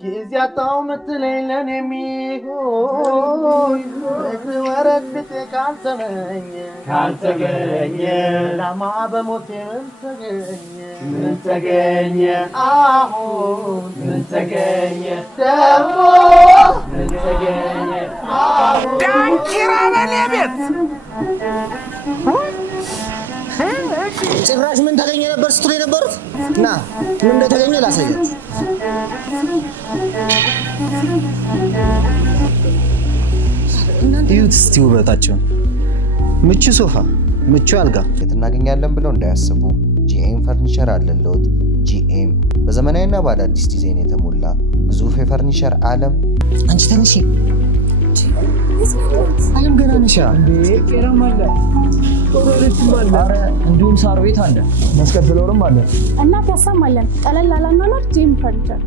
ጊዜያታው ምትለኝ የሚሆን እግር ወረድት ካልተገኘ ላማ በሞቴ ምን ተገኘ አሁን ምን ተገኘ ደግሞ ምን ተገኘ ዳንኪራ በኔ ቤት ጭራሽ ምን ተገኘ ነበር ስትሉ የነበሩት ና ምን እንደተገኘ ላሳያችሁ እዩት እስቲ ውበታቸውን ምቹ ሶፋ ምቹ አልጋ እናገኛለን ብለው እንዳያስቡ ጂኤም ፈርኒቸር አለልዎት ጂኤም በዘመናዊና በአዳዲስ ዲዛይን የተሞላ ግዙፍ የፈርኒቸር ዓለም አንቺ ተነሺ አለም ገና ነሻ ቄራም አለ ጦሮልትም አለ እንዲሁም ሳር ቤት አለ መስቀል ፍሎርም አለ እና ያሳማለን ቀለል አላናናር ጂኤም ፈርኒቸር